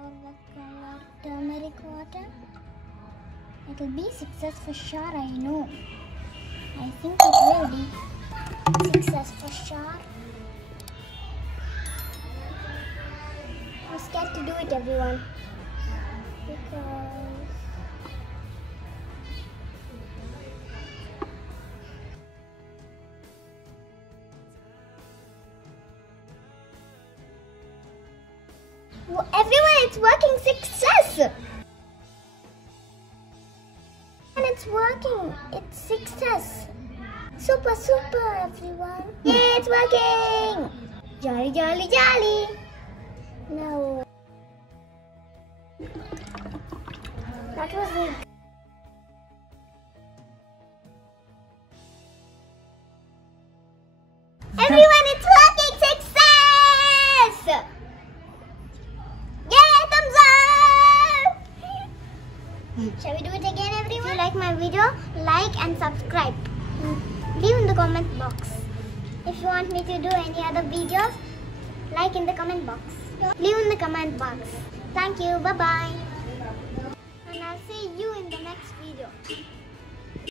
for the color turmeric water. It will be success for sure, I know. I think it will be success for sure. I'm scared to do it, everyone. Because everyone, it's working. Success! And it's working. It's success. Super, super, everyone. Yeah, it's working. Jolly, jolly, jolly. No. That was it. Everyone, it's working. Success! Yeah, thumbs up! Shall we do it again, everyone? If you like my video, like and subscribe. Leave in the comment box. If you want me to do any other videos, like in the comment box. Leave in the comment box. Thank you. Bye-bye. And I'll see you in the next video.